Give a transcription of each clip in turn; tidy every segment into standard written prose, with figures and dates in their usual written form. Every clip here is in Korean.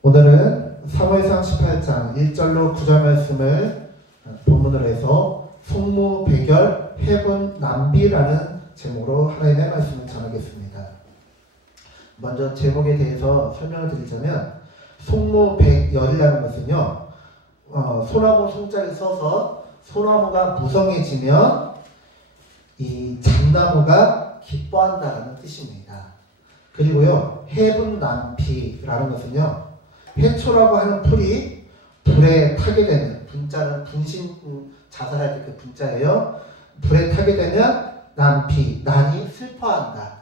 오늘은 사무엘상 18장 1절로 9절 말씀을 본문으로 해서 속무배결 해분 남비라는 제목으로 하나님의 말씀을 전하겠습니다. 먼저 제목에 대해서 설명을 드리자면 속무배열이라는 것은요, 소나무 송자를 써서 소나무가 무성해지면 이 잣나무가 기뻐한다라는 뜻입니다. 그리고요, 해분 남비라는 것은요, 해초라고 하는 풀이 불에 타게 되면, 분자는 분신 자살할 때 그 분자예요. 불에 타게 되면 남비, 난이 슬퍼한다.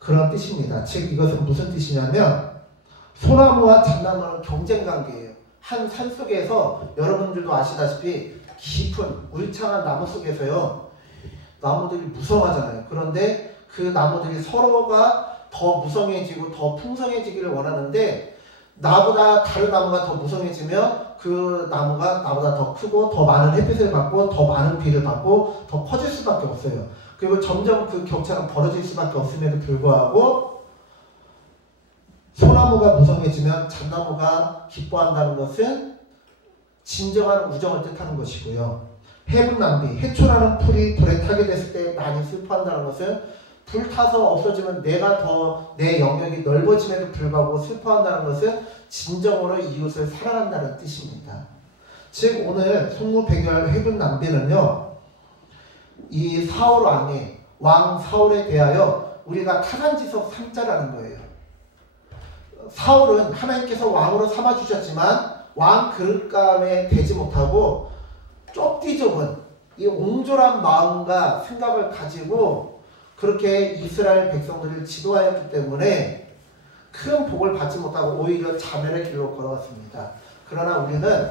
그런 뜻입니다. 즉 이것은 무슨 뜻이냐면 소나무와 잣나무는 경쟁 관계예요. 한 산 속에서 여러분들도 아시다시피 깊은 울창한 나무 속에서요, 나무들이 무성하잖아요. 그런데 그 나무들이 서로가 더 무성해지고 더 풍성해지기를 원하는데, 나보다 다른 나무가 더 무성해지면 그 나무가 나보다 더 크고 더 많은 햇빛을 받고 더 많은 비를 받고 더 커질 수밖에 없어요. 그리고 점점 그 격차가 벌어질 수밖에 없음에도 불구하고 소나무가 무성해지면 잣나무가 기뻐한다는 것은 진정한 우정을 뜻하는 것이고요. 해분남비, 해초라는 풀이 불에 타게 됐을 때 난이 슬퍼한다는 것은 불 타서 없어지면 내가 더 내 영역이 넓어짐에도 불구하고 슬퍼한다는 것은 진정으로 이웃을 사랑한다는 뜻입니다. 즉 오늘 속무배결 해분남비는요, 이 사울 왕 사울에 대하여 우리가 타산지석 3자라는 거예요. 사울은 하나님께서 왕으로 삼아주셨지만 왕 그릇감에 되지 못하고 좁디 좁은 이 옹졸한 마음과 생각을 가지고 그렇게 이스라엘 백성들을 지도하였기 때문에 큰 복을 받지 못하고 오히려 자멸의 길로 걸어갔습니다. 그러나 우리는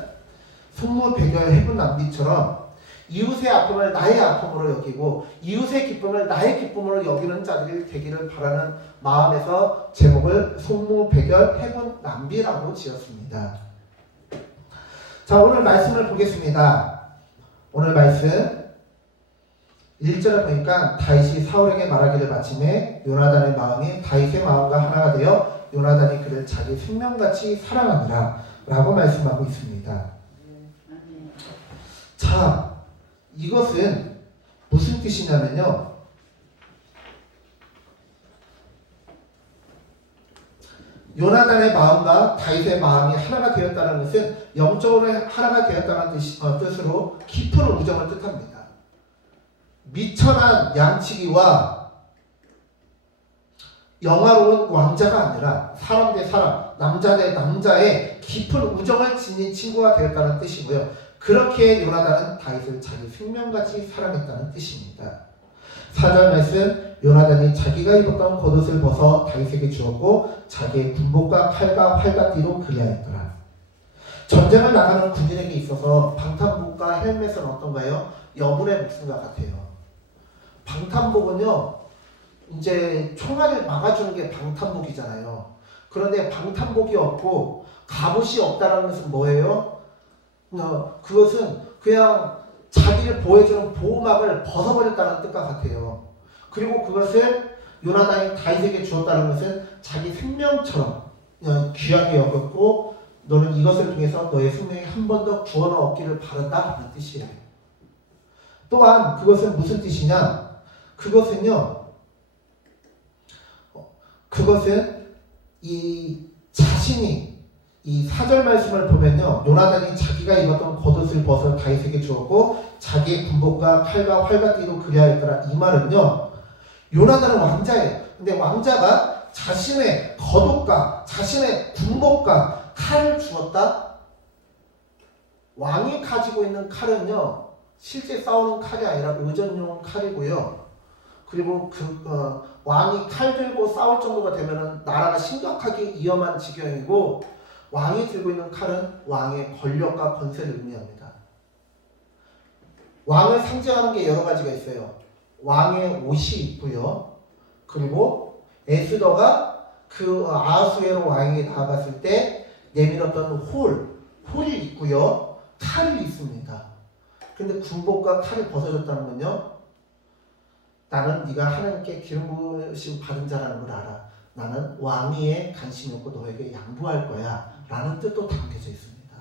속무배결 해분남비처럼 이웃의 아픔을 나의 아픔으로 여기고 이웃의 기쁨을 나의 기쁨으로 여기는 자들이 되기를 바라는 마음에서 제목을 속무배결 해분남비라고 지었습니다. 자, 오늘 말씀을 보겠습니다. 오늘 말씀 1절을 보니까 다윗이 사울에게 말하기를 마침에 요나단의 마음이 다윗의 마음과 하나가 되어 요나단이 그를 자기 생명같이 사랑하니라 라고 말씀하고 있습니다. 자, 이것은 무슨 뜻이냐면요, 요나단의 마음과 다윗의 마음이 하나가 되었다는 것은 영적으로 하나가 되었다는 뜻으로 깊은 우정을 뜻합니다. 미천한 양치기와 영화로운 왕자가 아니라 사람 대 사람, 남자 대 남자의 깊은 우정을 지닌 친구가 되었다는 뜻이고요. 그렇게 요나단은 다윗을 자기 생명같이 사랑했다는 뜻입니다. 4절 말씀, 요나단이 자기가 입었던 겉옷을 벗어 다윗에게 주었고 자기의 군복과 칼과 활과 띠로 그리하였더라. 전쟁을 나가는 군인에게 있어서 방탄복과 헬멧은 어떤가요? 여분의 목숨과 같아요. 방탄복은요, 이제 총알을 막아주는 게 방탄복이잖아요. 그런데 방탄복이 없고 갑옷이 없다는 것은 뭐예요? 그것은 그냥 자기를 보호해주는 보호막을 벗어버렸다는 뜻과 같아요. 그리고 그것을 요나단이 다윗에게 주었다는 것은 자기 생명처럼 귀하게 여겼고 너는 이것을 통해서 너의 생명이 한 번 더 구원을 얻기를 바란다 하는 뜻이에요. 또한 그것은 무슨 뜻이냐? 그것은 이 자신이 이 4절 말씀을 보면요, 요나단이 자기가 입었던 겉옷을 벗어 다윗에게 주었고 자기의 군복과 칼과 활과 띠로 그리하였더라. 이 말은요, 요나단은 왕자예요. 근데 왕자가 자신의 겉옷과 자신의 군복과 칼을 주었다? 왕이 가지고 있는 칼은요, 실제 싸우는 칼이 아니라 의전용 칼이고요. 그리고 왕이 칼 들고 싸울 정도가 되면은 나라가 심각하게 위험한 지경이고, 왕이 들고 있는 칼은 왕의 권력과 권세를 의미합니다. 왕을 상징하는 게 여러 가지가 있어요. 왕의 옷이 있고요. 그리고 에스더가 그 아하수에로 왕이 나아갔을 때 내밀었던 홀이 있고요. 칼이 있습니다. 근데 군복과 칼이 벗어졌다는 건요, 나는 네가 하나님께 기름 부으심 받은 자라는 걸 알아. 나는 왕위에 관심이 없고 너에게 양보할 거야 라는 뜻도 담겨져 있습니다.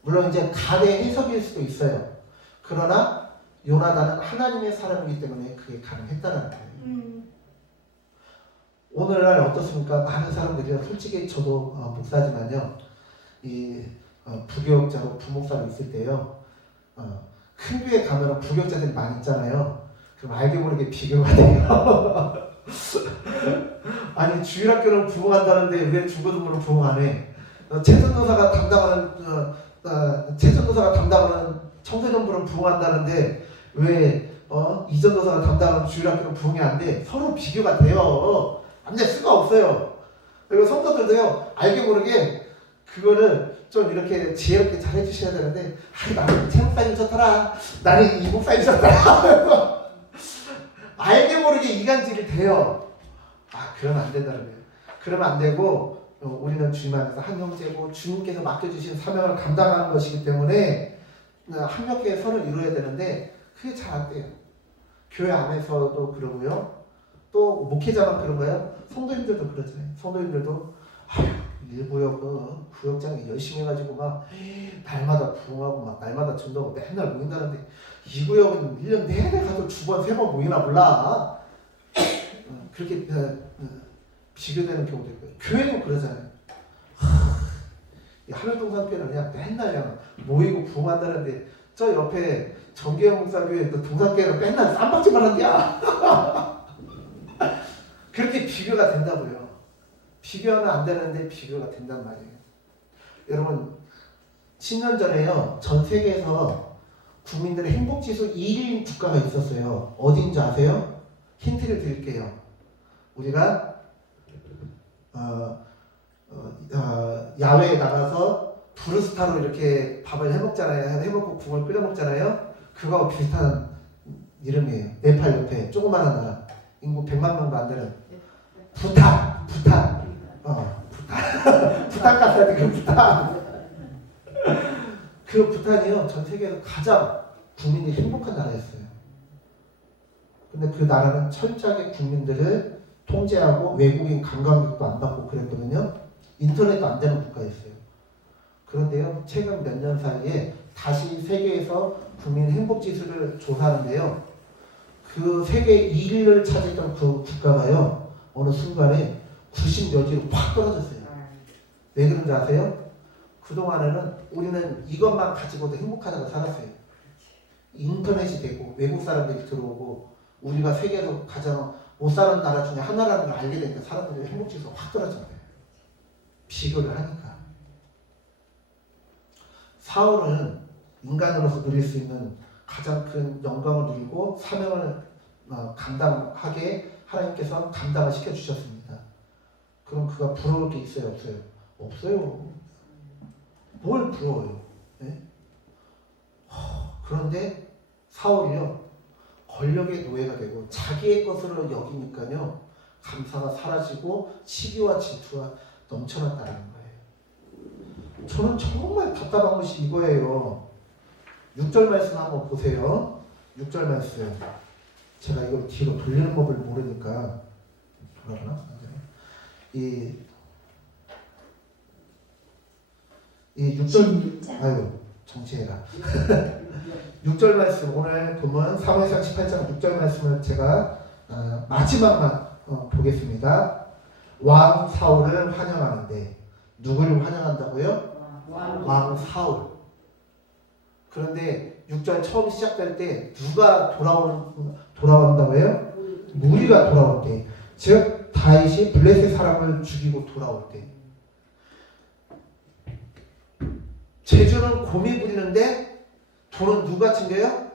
물론 이제 간의 해석일 수도 있어요. 그러나 요나단은 하나님의 사람이기 때문에 그게 가능했다는 거예요. 오늘날 어떻습니까? 많은 사람들이 솔직히 저도 목사지만요, 이 부교육자로 부목사로 있을 때요, 큰 교회 가면 부교육자들이 많이 있잖아요. 그럼 알게 모르게 비교가 돼요. 아니 주일학교는 부흥한다는데 왜 중고등부는 부흥 안 해? 최전도사가 담당하는 청소년부는 부흥한다는데 왜 이전도사가 담당하는 주일학교는 부흥이 안 돼? 서로 비교가 돼요. 안 될 수가 없어요. 그리고 성도들도요, 알게 모르게 그거는 좀 이렇게 지혜롭게 잘 해주셔야 되는데, 나는 최 목사님 좋더라, 나는 이 목사님 좋더라. 알게 모르게 이간질이 돼요. 그러면 안 된다는 거예요. 그러면 안 되고, 우리는 주님 안에서 한 형제고 주님께서 맡겨주신 사명을 감당하는 것이기 때문에 합력해 서로 이루어야 되는데 그게 잘 안 돼요. 교회 안에서도 그러고요. 또 목회자만 그런 거예요. 성도님들도 그러잖아요. 성도님들도 일부역 부역장이 열심히 해가지고 막 날마다 부흥하고 막 날마다 전도하고 맨날 모인다는데 이 구역은 1년 내내 가도 2번 3번 모이나 몰라. 그렇게 비교되는 경우도 있고요. 교회도 그러잖아요. 하늘동산교회는 그냥 맨날 그냥 모이고 부흥한다는데 저 옆에 정계영 목사교회 또 동산교회는 맨날 쌈박질만 한대야. 그렇게 비교가 된다고요. 비교하면 안 되는데 비교가 된단 말이에요. 여러분 10년 전에요, 전 세계에서 국민들의 행복지수 1위인 국가가 있었어요. 어디인지 아세요? 힌트를 드릴게요. 우리가 야외에 나가서 브루스타로 이렇게 밥을 해먹잖아요. 해먹고 국을 끓여 먹잖아요. 그거하고 비슷한 이름이에요. 네팔 옆에 조그마한 나라, 인구 100만 명도 안 되는 부탄. 부탄 가스라지. 그 부탄. 그 부탄이요, 전 세계에서 가장 국민이 행복한 나라였어요. 근데 그 나라는 철저하게 국민들을 통제하고 외국인 관광객도 안 받고 그랬거든요. 인터넷도 안 되는 국가였어요. 그런데요, 최근 몇 년 사이에 다시 세계에서 국민 행복지수를 조사하는데요, 그 세계 1위를 차지했던 그 국가가요, 어느 순간에 90몇 위로 확 떨어졌어요. 왜 그런지 아세요? 그동안에는 우리는 이것만 가지고도 행복하다고 살았어요. 인터넷이 되고 외국 사람들이 들어오고 우리가 세계에서 가장 못 사는 나라 중에 하나라는 걸 알게 되니까 사람들의 행복지수가 확 떨어진 거예요. 비교를 하니까. 사울은 인간으로서 누릴 수 있는 가장 큰 영광을 누리고 사명을 감당하게 하나님께서 감당을 시켜주셨습니다. 그럼 그가 부러울 게 있어요? 없어요? 없어요. 뭘 부러워요? 네? 그런데 사울이요, 권력의 노예가 되고 자기의 것으로 여기니까요, 감사가 사라지고 시기와 질투가 넘쳐났다는 거예요. 저는 정말 답답한 것이 이거예요. 6절 말씀 한번 보세요. 6절 말씀. 제가 이걸 뒤로 돌리는 법을 모르니까 돌아가나? 이 6절, 아유 정치해라. 6절 말씀, 오늘 본문 사무엘상 18장 6절 말씀을 제가 마지막만 보겠습니다. 왕 사울을 환영하는데, 누구를 환영한다고요? 왕 사울. 그런데 6절 처음 시작될 때 누가 돌아온다고 해요? 무리가 돌아올 때, 즉 다윗이 블레셋 사람을 죽이고 돌아올 때. 제주는 곰이 부리는데 돈은 누가 챙겨요?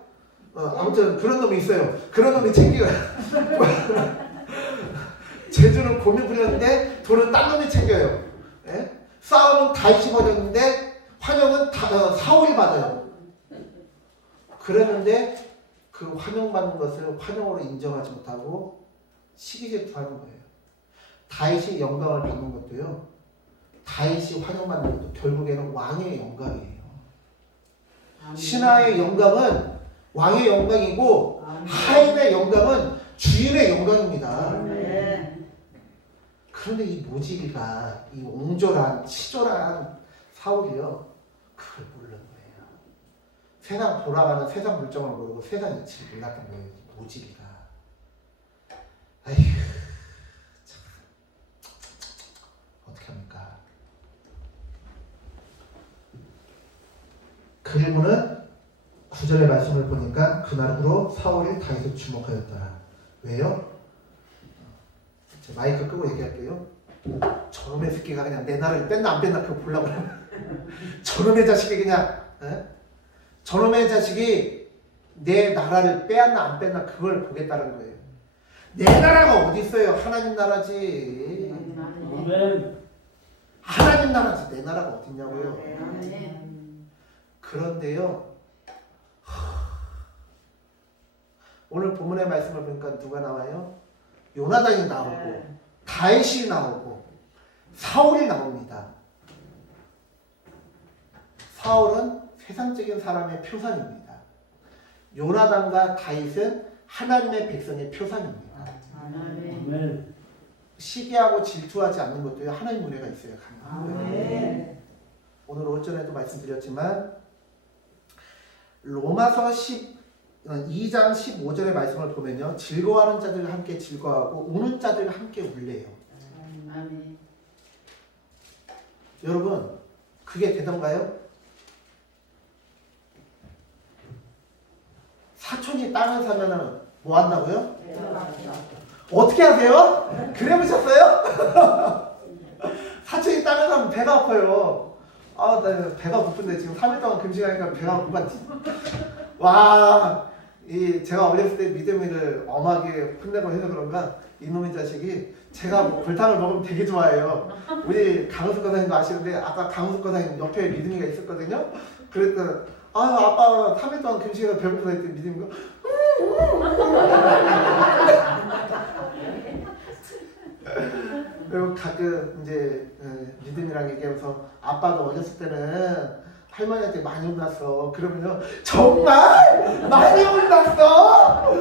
아무튼 그런 놈이 있어요. 그런 놈이 챙겨요. 제주는 곰이 부리는데 돈은 딴 놈이 챙겨요. 예? 싸움은 다윗이 받았는데 환영은 사울이 받아요. 그랬는데 그 환영받는 것을 환영으로 인정하지 못하고 시기 질투하는 거예요. 다윗이 영광을 받는 것도요, 다윗이 환영받는 것도 결국에는 왕의 영광이에요. 신하의 영광은 왕의 영광이고 하인의 영광은 주인의 영광입니다. 그런데 이 모질이가 이 옹졸한 치졸한 사울이요 그걸 모르는 거예요. 세상 돌아가는 세상 물정을 모르고 세상 이치를 몰랐던 거예요. 모질이가. 아휴 참 어떻게 합니까? 그리고는 9절의 말씀을 보니까 그날으로 사울이 다윗을 주목하였더라. 왜요? 제 마이크 끄고 얘기할게요. 저놈의 새끼가 그냥 내 나라를 뺐나 안 뺐나 그거 보려고 그래. 저놈의 자식이 그냥 저놈의 자식이 내 나라를 빼앗나 안 뺐나 그걸 보겠다는 거예요. 내 나라가 어디 있어요? 하나님 나라지. 하나님 나라지. 내 나라가 어디 있냐고요. 그런데요. 오늘 본문의 말씀을 보니까 누가 나와요? 요나단이 나오고 다윗이 나오고 사울이 나옵니다. 사울은 세상적인 사람의 표상입니다. 요나단과 다윗은 하나님의 백성의 표상입니다. 시기하고 질투하지 않는 것도 하나님 은혜가 있어야 가능한 거예요. 오늘 오전에도 말씀드렸지만 로마서 2장 15절의 말씀을 보면요. 즐거워하는 자들과 함께 즐거워하고 우는 자들과 함께 울래요. 여러분 그게 되던가요? 사촌이 땅을 사면은 뭐 한다고요? 어떻게 하세요? 그래 보셨어요? 사촌이 땅을 사면 배가 아파요. 아, 나 배가 고픈데 지금 3일 동안 금식하니까 배가 고팠지. 와, 제가 어렸을 때 믿음이를 엄하게 혼내고 해서 그런가 이놈의 자식이 제가 골탕을 먹으면 되게 좋아해요. 우리 강은숙 과사님도 아시는데 아까 강은숙 과사님 옆에 믿음이가 있었거든요. 그랬더니 아빠 3일 동안 금식해서 배고프다 했더니 믿음이가 그리고 가끔 이제 믿음이랑 얘기하면서 아빠도 어렸을 때는 할머니한테 많이 혼났어. 그러면요 정말 많이 혼났어.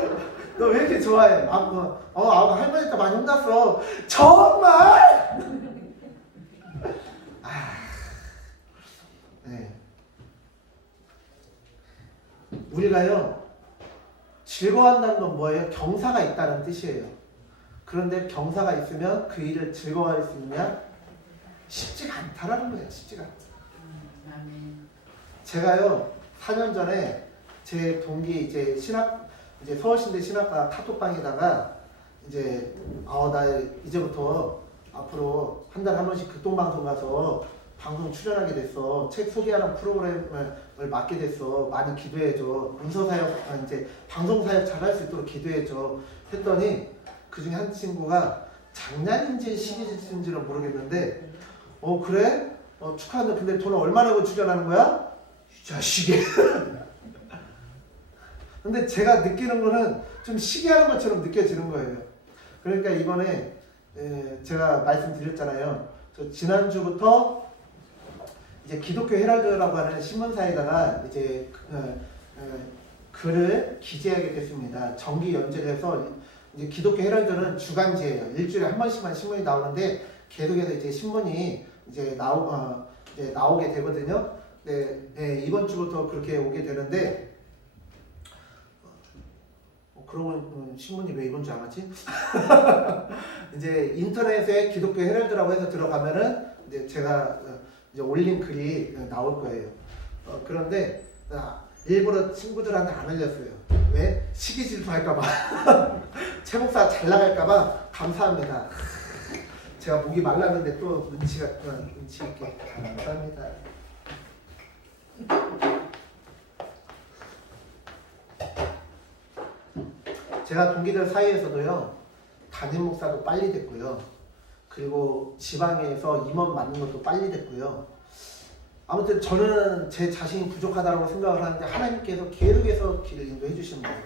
너 왜 이렇게 좋아해? 아빠 할머니한테 많이 혼났어. 정말. 네. 우리가요 즐거워한다는 건 뭐예요? 경사가 있다는 뜻이에요. 그런데 경사가 있으면 그 일을 즐거워할 수 있냐? 쉽지가 않다라는 거예요. 쉽지가 않다. 제가요 4년 전에 제 동기 이제 서울신대 신학과 카톡방에다가 이제 나 이제부터 앞으로 한 달에 한 번씩 극동방송 가서 방송 출연하게 됐어. 책 소개하는 프로그램을 맡게 됐어. 많이 기도해줘. 문서사역 이제 방송사역 잘할 수 있도록 기도해줘. 했더니 그 중에 한 친구가 장난인지 시기인지는 모르겠는데 그래? 축하한다. 근데 돈을 얼마 내고 출연하는 거야? 이 자식이. 근데 제가 느끼는 거는 좀 시기하는 것처럼 느껴지는 거예요. 그러니까 이번에 제가 말씀드렸잖아요. 저 지난주부터 이제 기독교 헤럴드라고 하는 신문사에다가 이제 글을 기재하게 됐습니다. 정기 연재해서 이제 기독교 헤럴드는 주간지예요. 일주일에 한 번씩만 신문이 나오는데 계속해서 이제 신문이 이제 나오게 되거든요. 네, 이번 주부터 그렇게 오게 되는데 그러면 신문이 왜 이번 주 안 왔지? 이제 인터넷에 기독교 헤럴드라고 해서 들어가면은 이제 제가 이제 올린 글이 나올 거예요. 그런데 일부러 친구들한테 안 알렸어요. 왜? 시기 질투할까봐. 최 목사 잘 나갈까봐. 감사합니다. 제가 목이 말랐는데 또 눈치 있게 감사합니다. 제가 동기들 사이에서도요 담임 목사도 빨리 됐고요. 그리고 지방에서 임원 맡는 것도 빨리 됐고요. 아무튼 저는 제 자신이 부족하다고 생각을 하는데 하나님께서 계속해서 길을 인도해 주시는 거예요.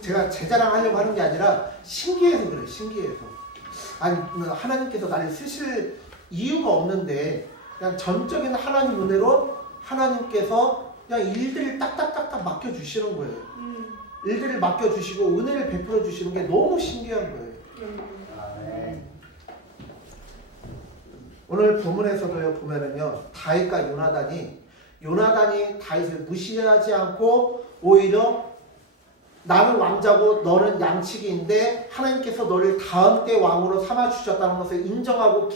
제가 제 자랑하려고 하는 게 아니라 신기해서 그래요. 신기해서. 아니 하나님께서 나를 쓰실 이유가 없는데 그냥 전적인 하나님 은혜로 하나님께서 그냥 일들을 딱딱딱딱 맡겨주시는 거예요. 일들을 맡겨주시고 은혜를 베풀어 주시는 게 너무 신기한 거예요. 오늘 본문에서도요 보면은요 다윗과 요나단이 다윗을 무시하지 않고 오히려 나는 왕자고 너는 양치기인데 하나님께서 너를 다음 때 왕으로 삼아 주셨다는 것을 인정하고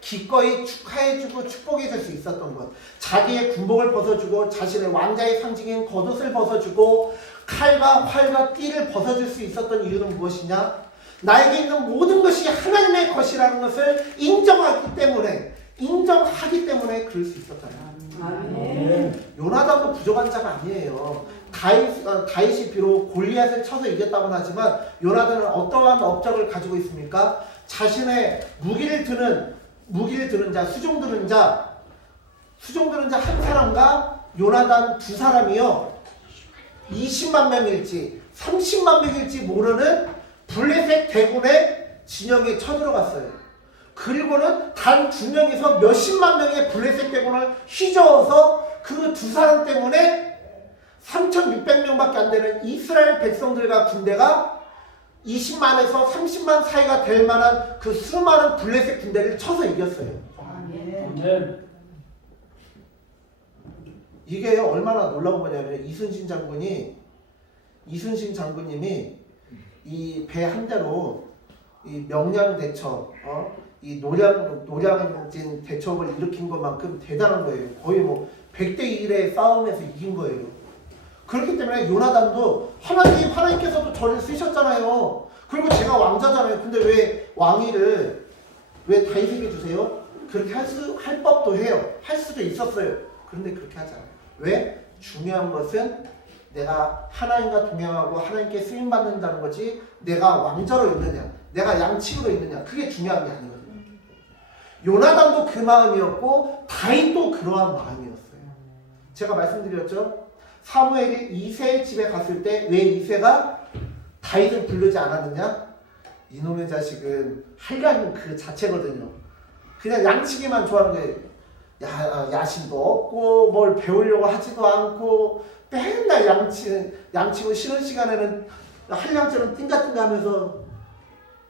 기꺼이 축하해주고 축복해줄 수 있었던 것. 자기의 군복을 벗어주고 자신의 왕자의 상징인 겉옷을 벗어주고 칼과 활과 띠를 벗어줄 수 있었던 이유는 무엇이냐? 나에게 있는 모든 것이 하나님의 것이라는 것을 인정하기 때문에 그럴 수 있었잖아요. 요나단도 부족한 자가 아니에요. 다윗이 비록 골리앗을 쳐서 이겼다고는 하지만 요나단은 어떠한 업적을 가지고 있습니까? 자신의 무기를 드는 자, 수종 드는 자 한 사람과 요나단 두 사람이요 20만 명일지 30만 명일지 모르는 블레셋 대군의 진영에 쳐들어갔어요. 그리고는 단 두 명에서 몇십만 명의 블레셋 대군을 휘저어서 그 두 사람 때문에 3,600명밖에 안 되는 이스라엘 백성들과 군대가 20만에서 30만 사이가 될 만한 그 수많은 블레셋 군대를 쳐서 이겼어요. 아멘. 이게 얼마나 놀라운 거냐면 이순신 장군님이 이 배 한 대로 이 명량대첩, 이 노량진 대첩을 일으킨 것만큼 대단한 거예요. 거의 뭐 100대 1의 싸움에서 이긴 거예요. 그렇기 때문에 요나단도 하나님께서도 저를 쓰셨잖아요. 그리고 제가 왕자잖아요. 근데 왜 왕위를 왜 다윗에게 주세요? 그렇게 할 법도 해요. 할 수도 있었어요. 그런데 그렇게 하잖아요. 왜? 중요한 것은 내가 하나님과 동행하고 하나님께 쓰임받는다는 거지 내가 왕자로 있느냐 내가 양치기로 있느냐 그게 중요한 게 아니거든요. 요나단도 그 마음이었고 다윗도 그러한 마음이었어요. 제가 말씀드렸죠. 사무엘이 이새의 집에 갔을 때 왜 이새가 다윗을 부르지 않았느냐? 이놈의 자식은 할간 그 자체거든요. 그냥 양치기만 좋아하는 거예요. 야심도 없고 뭘 배우려고 하지도 않고 맨날 양치고 쉬는 시간에는 한량처럼 띵가띵가 하면서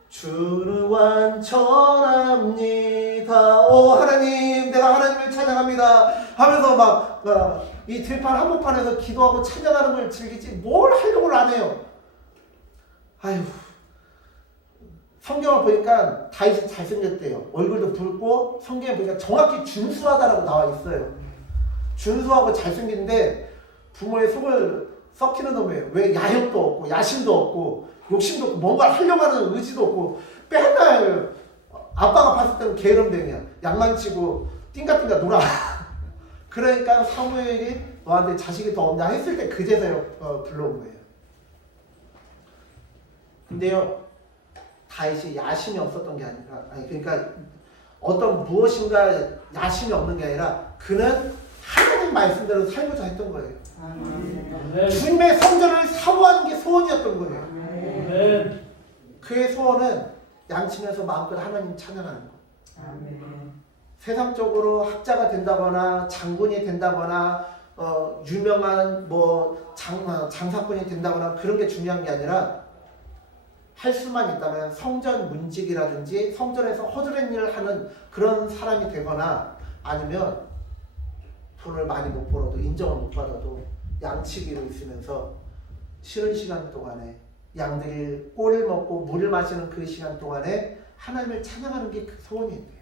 주는 완전합니다. 오 하나님 내가 하나님을 찬양합니다 하면서 막 이 들판 한복판에서 기도하고 찬양하는 걸 즐기지 뭘 하려고 안 해요. 아휴 성경을 보니까 다윗이 잘생겼대요. 얼굴도 붉고 성경에 보니까 정확히 준수하다라고 나와 있어요. 준수하고 잘생긴데 부모의 속을 썩히는 놈이에요. 왜 야욕도 없고 야심도 없고 욕심도 없고 뭔가 하려고 하는 의지도 없고 맨날 아빠가 봤을 때는 게으름뱅이야. 양만치고 띵가띵가 놀아. 그러니까 사무엘이 너한테 자식이 더 없냐 했을 때 그제서야 불러온 거예요. 근데요 다윗이 야심이 없었던 게 아니라 그러니까 어떤 무엇인가 야심이 없는 게 아니라 그는 하나님 말씀대로 살고자 했던 거예요. 아멘. 주님의 성전을 사모하는 게 소원이었던 거예요. 아멘. 그의 소원은 양치면서 마음껏 하나님 찬양하는 거. 아멘. 세상적으로 학자가 된다거나 장군이 된다거나 유명한 장사꾼이 된다거나 그런 게 중요한 게 아니라 할 수만 있다면 성전 문직이라든지 성전에서 허드렛 일을 하는 그런 사람이 되거나 아니면 돈을 많이 못 벌어도 인정을 못 받아도 양치기로 있으면서 쉬는 시간 동안에 양들이 꼴을 먹고 물을 마시는 그 시간 동안에 하나님을 찬양하는 게 그 소원이에요.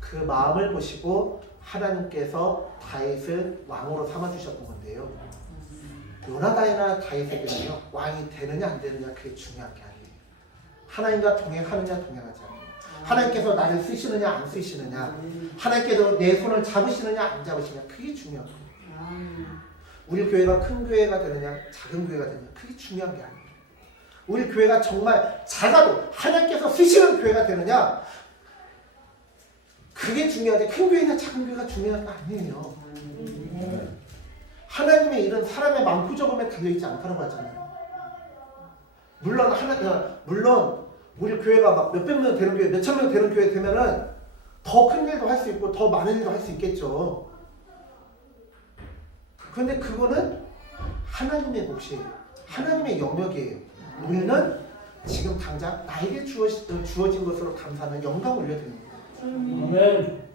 그 마음을 보시고 하나님께서 다윗을 왕으로 삼아주셨던 건데요. 요나단이나 다윗에게는요 왕이 되느냐 안 되느냐 그게 중요한 게 아니에요. 하나님과 동행하느냐 동행하지 않느냐 하나님께서 나를 쓰시느냐 안 쓰시느냐 하나님께서 내 손을 잡으시느냐 안 잡으시느냐 그게 중요한 거예요. 우리 교회가 큰 교회가 되느냐 작은 교회가 되느냐 그게 중요한 게 아니에요. 우리 교회가 정말 작아도 하나님께서 쓰시는 교회가 되느냐 그게 중요하지 큰 교회나 작은 교회가 중요한 거 아니에요. 하나님의 일은 사람의 많고 적음에 달려있지 않다고 하잖아요. 물론 우리 교회가 막 몇백 명 되는 교회, 몇천 명 되는 교회 되면은 더 큰 일도 할 수 있고 더 많은 일도 할 수 있겠죠. 그런데 그거는 하나님의 몫이에요. 하나님의 영역이에요. 우리는 지금 당장 나에게 주어진 것으로 감사하는 영광 올려드립니다. 아멘.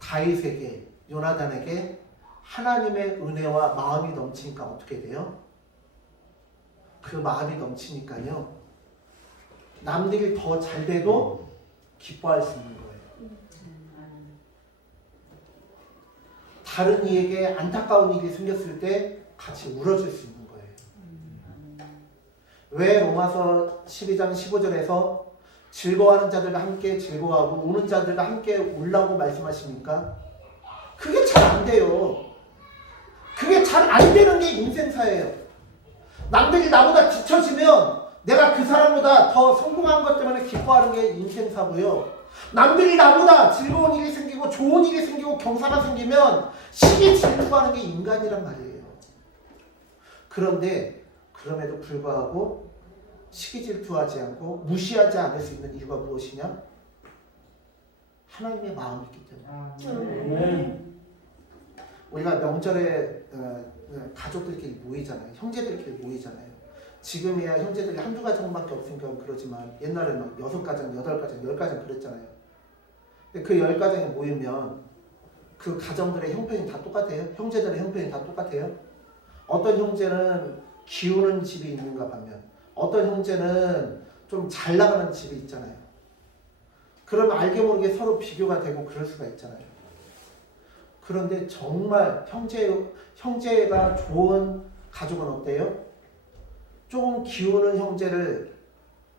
다윗에게, 요나단에게 하나님의 은혜와 마음이 넘치니까 어떻게 돼요? 그 마음이 넘치니까요, 남들이 더 잘 돼도 기뻐할 수 있는 거예요. 다른 이에게 안타까운 일이 생겼을 때 같이 울어줄 수 있는 거예요. 왜 로마서 12장 15절에서 즐거워하는 자들과 함께 즐거워하고 우는 자들과 함께 울라고 말씀하십니까? 그게 잘 안 돼요. 그게 잘 안 되는 게 인생사예요. 남들이 나보다 뒤처지면 내가 그 사람보다 더 성공한 것 때문에 기뻐하는 게 인생사고요. 남들이 나보다 즐거운 일이 생기고 좋은 일이 생기고 경사가 생기면 시기 질투하는 게 인간이란 말이에요. 그런데 그럼에도 불구하고 시기 질투하지 않고 무시하지 않을 수 있는 이유가 무엇이냐? 하나님의 마음이 있기 때문에. 아멘. 우리가 명절에 가족들끼리 모이잖아요. 형제들끼리 모이잖아요. 지금이야 형제들이 한두 가정밖에 없으니까 그러지만 옛날에는 막 6가정, 8가정, 10가정 그랬잖아요. 근데 그 10가정이 모이면 그 가정들의 형편이 다 똑같아요? 형제들의 형편이 다 똑같아요? 어떤 형제는 기우는 집이 있는가 반면 어떤 형제는 좀 잘 나가는 집이 있잖아요. 그럼 알게 모르게 서로 비교가 되고 그럴 수가 있잖아요. 그런데 정말 형제가 좋은 가족은 어때요? 조금 기우는 형제를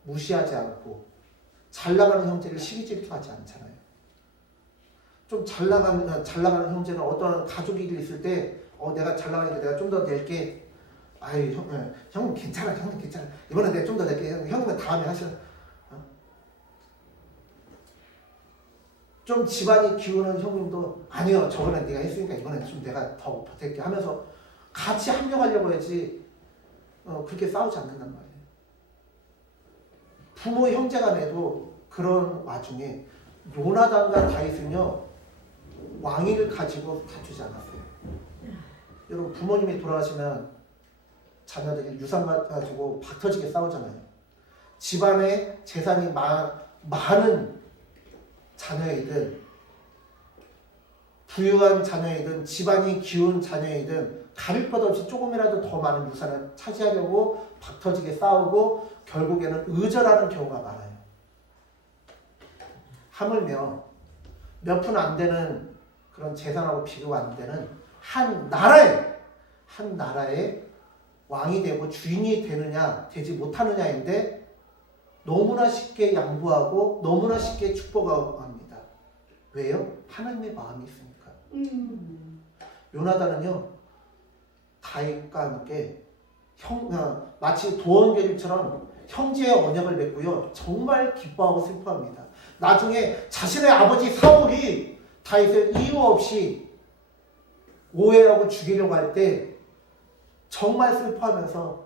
무시하지 않고 잘 나가는 형제를 시기 질투하지 않잖아요. 좀 잘 나가는 형제는 어떤 가족 일이 있을 때 내가 잘 나가니까 내가 좀 더 낼게. 아유 형은 괜찮아. 형은 괜찮아. 이번엔 내가 좀 더 낼게. 형님은 다음에 하시라. 좀 집안이 기우는 형님도 아니요. 저번에 네가 했으니까 이번엔 좀 내가 더 보탤게 하면서 같이 합력하려고 해야지 그렇게 싸우지 않는단 말이에요. 부모 형제 간에도 그런 와중에 요나단과 다윗은요 왕위를 가지고 다투지 않았어요. 여러분 부모님이 돌아가시면 자녀들이 유산 가지고 박터지게 싸우잖아요. 집안에 재산이 많은 자녀이든 부유한 자녀이든 집안이 기운 자녀이든 가릴 것 없이 조금이라도 더 많은 유산을 차지하려고 박터지게 싸우고 결국에는 의절하는 경우가 많아요. 하물며 몇 푼 안 되는 그런 재산하고 비교가 안 되는 한 나라의 왕이 되고 주인이 되느냐 되지 못하느냐인데 너무나 쉽게 양보하고 너무나 쉽게 축복하고 합니다. 왜요? 하나님의 마음이 있으니까. 요나단은요 다윗과 함께 마치 도원결집처럼 형제의 언약을 맺고요 정말 기뻐하고 슬퍼합니다. 나중에 자신의 아버지 사울이 다윗을 이유 없이 오해하고 죽이려고 할 때 정말 슬퍼하면서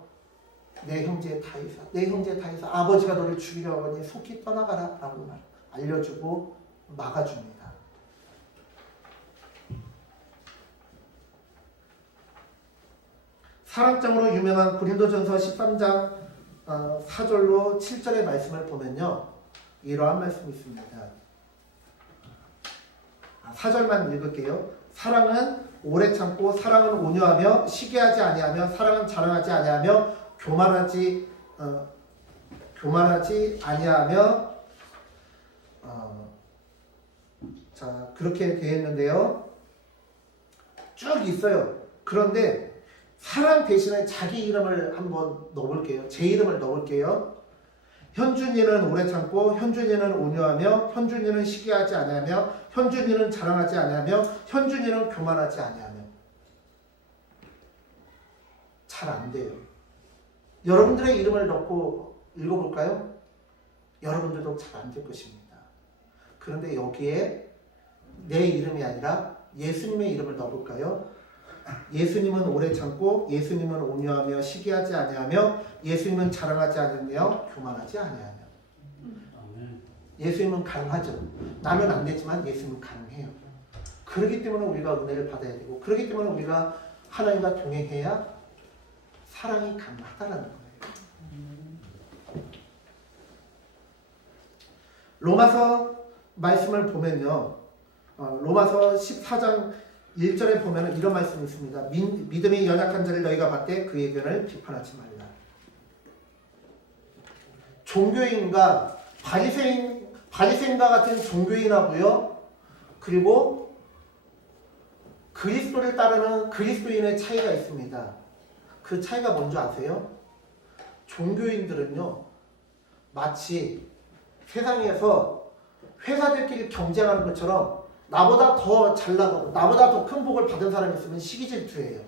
내 형제 다윗아 아버지가 너를 죽이려고 하니 속히 떠나가라 라고 알려주고 막아줍니다. 사랑장으로 유명한 고린도전서 13장 4절로 7절의 말씀을 보면요 이러한 말씀이 있습니다. 4절만 읽을게요. 사랑은 오래 참고 사랑은 온유하며 시기하지 아니하며 사랑은 자랑하지 아니하며 교만하지 아니하며 자 그렇게 되어 있는데요. 쭉 있어요. 그런데 사랑 대신에 자기 이름을 한번 넣어볼게요. 제 이름을 넣을게요. 현준이는 오래 참고 현준이는 온유하며 현준이는 시기하지 아니하며 현준이는 자랑하지 아니하며 현준이는 교만하지 아니하며. 잘 안 돼요. 여러분들의 이름을 넣고 읽어볼까요? 여러분들도 잘 안 될 것입니다. 그런데 여기에 내 이름이 아니라 예수님의 이름을 넣어볼까요? 예수님은 오래 참고 예수님은 온유하며 시기하지 아니하며 예수님은 자랑하지 않으며 교만하지 아니하며. 예수님은 가능하죠. 나는 안 되지만 예수님은 가능해요. 그렇기 때문에 우리가 은혜를 받아야 되고 그렇기 때문에 우리가 하나님과 동행해야 사랑이 강하다라는 거예요. 로마서 말씀을 보면요, 로마서 14장 1절에 보면 이런 말씀이 있습니다. 믿음이 연약한 자를 너희가 봤되 그의 견을 비판하지 말라. 종교인과 바리새인과 같은 종교인하고요, 그리고 그리스도를 따르는 그리스도인의 차이가 있습니다. 그 차이가 뭔지 아세요? 종교인들은요, 마치 세상에서 회사들끼리 경쟁하는 것처럼 나보다 더 잘나가고 나보다 더 큰 복을 받은 사람이 있으면 시기질투예요.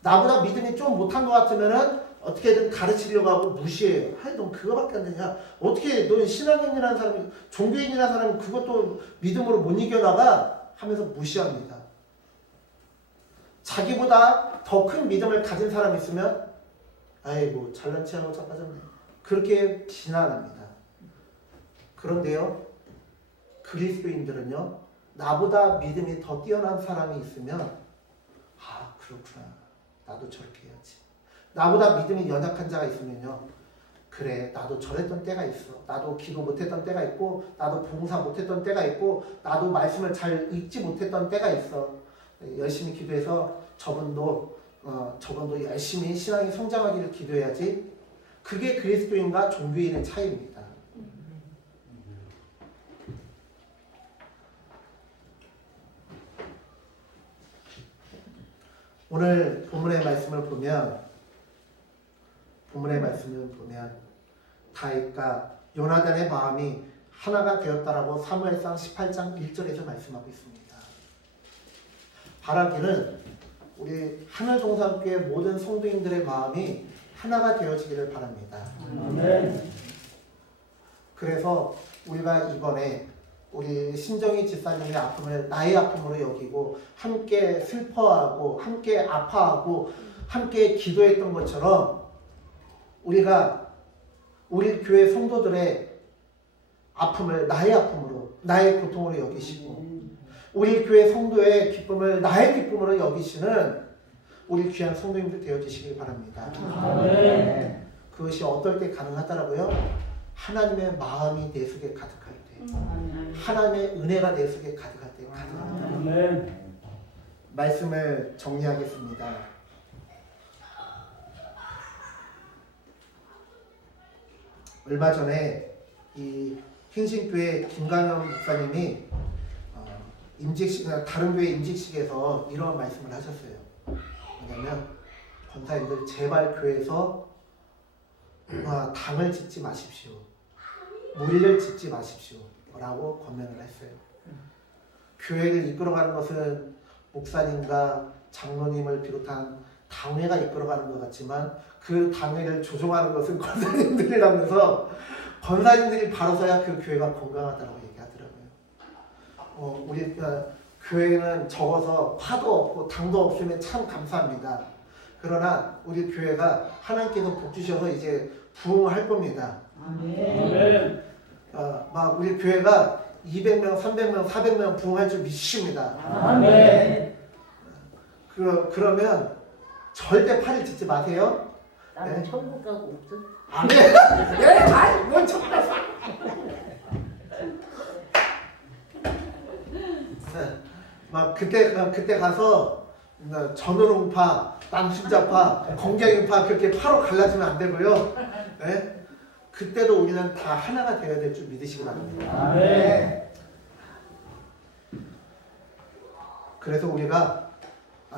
나보다 믿음이 좀 못한 것 같으면은 어떻게든 가르치려고 하고 무시해요. 아니 넌 그거밖에 안 되냐? 어떻게 넌 신앙인이라는 사람이, 종교인이라는 사람이 그것도 믿음으로 못 이겨나가? 하면서 무시합니다. 자기보다 더 큰 믿음을 가진 사람이 있으면 아이고 잘난 체하고 자빠졌네, 그렇게 비난합니다. 그런데요, 그리스도인들은요, 나보다 믿음이 더 뛰어난 사람이 있으면 아 그렇구나, 나도 저렇게 해야지. 나보다 믿음이 연약한 자가 있으면요, 그래 나도 저랬던 때가 있어, 나도 기도 못했던 때가 있고, 나도 봉사 못했던 때가 있고, 나도 말씀을 잘 읽지 못했던 때가 있어, 열심히 기도해서 저분도 열심히 신앙이 성장하기를 기도해야지. 그게 그리스도인과 종교인의 차이입니다. 오늘 본문의 말씀을 보면 다윗과 요나단의 마음이 하나가 되었다라고 사무엘상 18장 1절에서 말씀하고 있습니다. 바라기는 우리 하늘동산교회 모든 성도인들의 마음이 하나가 되어지기를 바랍니다. 아멘. 그래서 우리가 이번에 우리 신정희 집사님의 아픔을 나의 아픔으로 여기고 함께 슬퍼하고 함께 아파하고 함께 기도했던 것처럼 우리가 우리 교회 성도들의 아픔을 나의 아픔으로, 나의 고통으로 여기시고 우리 교회 성도의 기쁨을 나의 기쁨으로 여기시는 우리 귀한 성도님들 되어주시길 바랍니다. 아멘. 그것이 어떨 때 가능하더라고요? 하나님의 마음이 내 속에 가득할 때, 하나님의 은혜가 내 속에 가득할 때 가능합니다. 아멘. 말씀을 정리하겠습니다. 얼마 전에 이 행신교회 김강현 목사님이 다른 교회 임직식에서 이런 말씀을 하셨어요. 뭐냐면, 권사님들 제발 교회에서 당을 짓지 마십시오, 무리를 짓지 마십시오 라고 권면을 했어요. 교회를 이끌어가는 것은 목사님과 장로님을 비롯한 당회가 이끌어가는 것 같지만 그 당회를 조종하는 것은 권사님들이라면서 권사님들이 바로 서야 그 교회가 건강하다고 얘기하더라고요. 우리 교회는 적어서 파도 없고 당도 없으면 참 감사합니다. 그러나 우리 교회가 하나님께서 복 주셔서 이제 부흥할 겁니다. 아멘. 막 우리 교회가 200명, 300명, 400명 부흥할 줄 믿습니다. 아멘. 그러면 절대 팔을 짓지 마세요. 나는 천국 가고 없어. 아멘. 예, 아이, 뭔 천국 갔어. 막 그때 가서 전우롱파, 남순자파, 공경인파 그렇게 파로 갈라지면 안 되고요. 네? 그때도 우리는 다 하나가 되어야 될 줄 믿으시기 바랍니다. 아멘. 그래서 우리가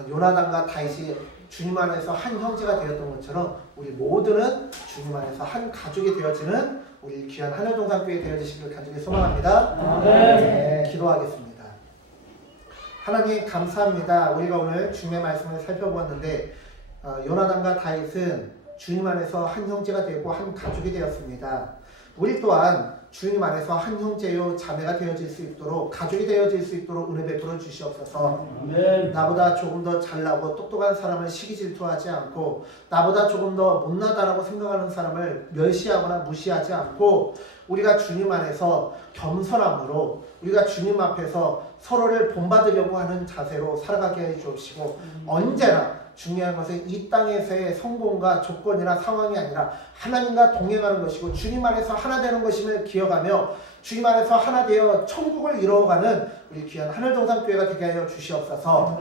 요나단과 다윗이 주님 안에서 한 형제가 되었던 것처럼 우리 모두는 주님 안에서 한 가족이 되어지는 우리 귀한 하늘동산교회 되어지시길 간절히 소망합니다. 아멘. 기도하겠습니다. 하나님 감사합니다. 우리가 오늘 주님의 말씀을 살펴보았는데 요나단과 다윗은 주님 안에서 한 형제가 되고 한 가족이 되었습니다. 우리 또한 주님 안에서 한 형제요 자매가 되어질 수 있도록, 가족이 되어질 수 있도록 은혜 베풀어 주시옵소서. 아멘. 나보다 조금 더 잘나고 똑똑한 사람을 시기 질투하지 않고, 나보다 조금 더 못나다라고 생각하는 사람을 멸시하거나 무시하지 않고, 우리가 주님 안에서 겸손함으로, 우리가 주님 앞에서 서로를 본받으려고 하는 자세로 살아가게 해 주옵시고, 언제나 중요한 것은 이 땅에서의 성공과 조건이나 상황이 아니라 하나님과 동행하는 것이고 주님 안에서 하나 되는 것임을 기억하며 주님 안에서 하나 되어 천국을 이루어가는 우리 귀한 하늘동산교회가 되게 하여 주시옵소서.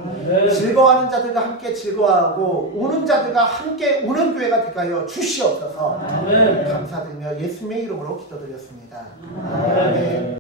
즐거워하는 자들과 함께 즐거워하고 오는 자들과 함께 오는 교회가 되게 하여 주시옵소서. 감사드리며 예수님의 이름으로 기도드렸습니다. 아멘.